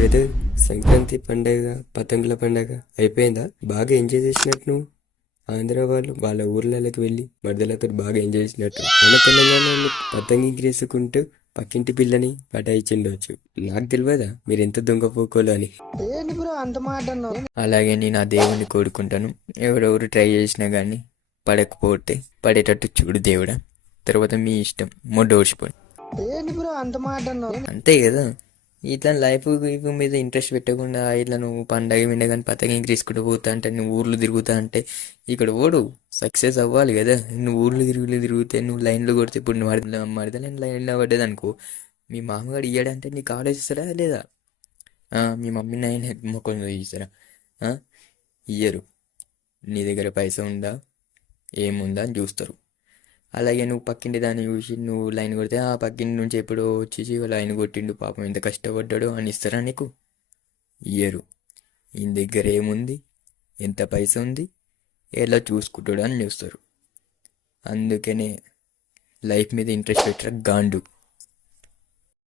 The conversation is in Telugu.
బ్రదర్, సంక్రాంతి పండగ, పతంగుల పండగ అయిపోయిందా? బాగా ఎంజాయ్ చేసినట్టు నువ్వు. ఆంధ్ర వాళ్ళు వాళ్ళ ఊర్లలోకి వెళ్ళి మరదలతో బాగా ఎంజాయ్ చేసినట్టు. మన తెలంగాణలో పతంగి ఎగిరేసుకుంటూ పక్కింటి పిల్లని పటాయించిండొచ్చు. నాకు తెలియదా మీరెంత దొంగ పోకోలు అని. అలాగే నేను ఆ దేవుణ్ణి కోరుకుంటాను. ఎవరెవరు ట్రై చేసినా కానీ పడకపోతే పడేటట్టు చూడు దేవుడా. తర్వాత మీ ఇష్టం, మొడ్డ ఓడిచిపోయి అంతే కదా. ఇట్లా లైఫ్ మీద ఇంట్రెస్ట్ పెట్టకుండా ఇట్లా నువ్వు పండగ విండగ కానీ పతంగి ఎగిరేసుకుంటూ పోతా అంటే నువ్వు ఊర్లు తిరుగుతా అంటే ఇక్కడ ఓడు సక్సెస్ అవ్వాలి కదా. నువ్వు ఊర్లు తిరిగితే నువ్వు లైన్లో కొడితే ఇప్పుడు నువ్వు మడతలేని లైన్లో పడ్డది అనుకో, మీ మామగారు ఇయ్యాడంటే నీకు ఆలోచిస్తారా లేదా? మీ మమ్మీ నాయన మొక్కలు చూస్తారా? ఇయ్యరు. నీ దగ్గర పైసా ఉందా ఏముందా అని చూస్తారు. అలాగే నువ్వు పక్కింటి దాన్ని చూసి నువ్వు లైన్ కొడితే ఆ పక్కింటి నుంచి ఎప్పుడో వచ్చేసి లైన్ కొట్టిండు పాపం ఎంత కష్టపడ్డాడో అని ఇస్తారా నీకు? ఇయ్యరు. ఈయన దగ్గర ఏముంది, ఎంత పైసా ఉంది, ఎలా చూసుకుంటాడు అని చూస్తారు. అందుకనే లైఫ్ మీద ఇంట్రెస్ట్ పెట్టరా గాండు.